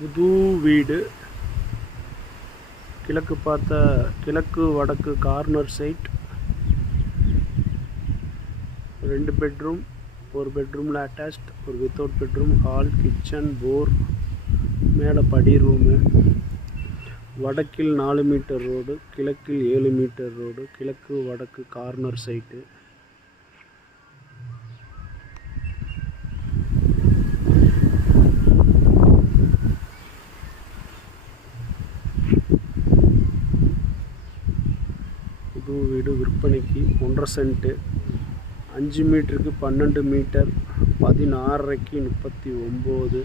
புது வீடு கிழக்கு வடக்கு கார்னர் சைட். 2 பெட்ரூம், ஒரு பெட்ரூமில் அட்டாச்ட், ஒரு வித்தவுட் பெட்ரூம், ஹால், கிச்சன், போர், மேலே படி ரூமு. வடக்கில் 4 மீட்டர் ரோடு, கிழக்கில் 7 மீட்டர் ரோடு. கிழக்கு வடக்கு கார்னர் சைட்டு. புது வீடு விற்பனைக்கு 1.5 சென்ட்டு. 5 மீட்டருக்கு 12 மீட்டர், 16.5க்கு 39.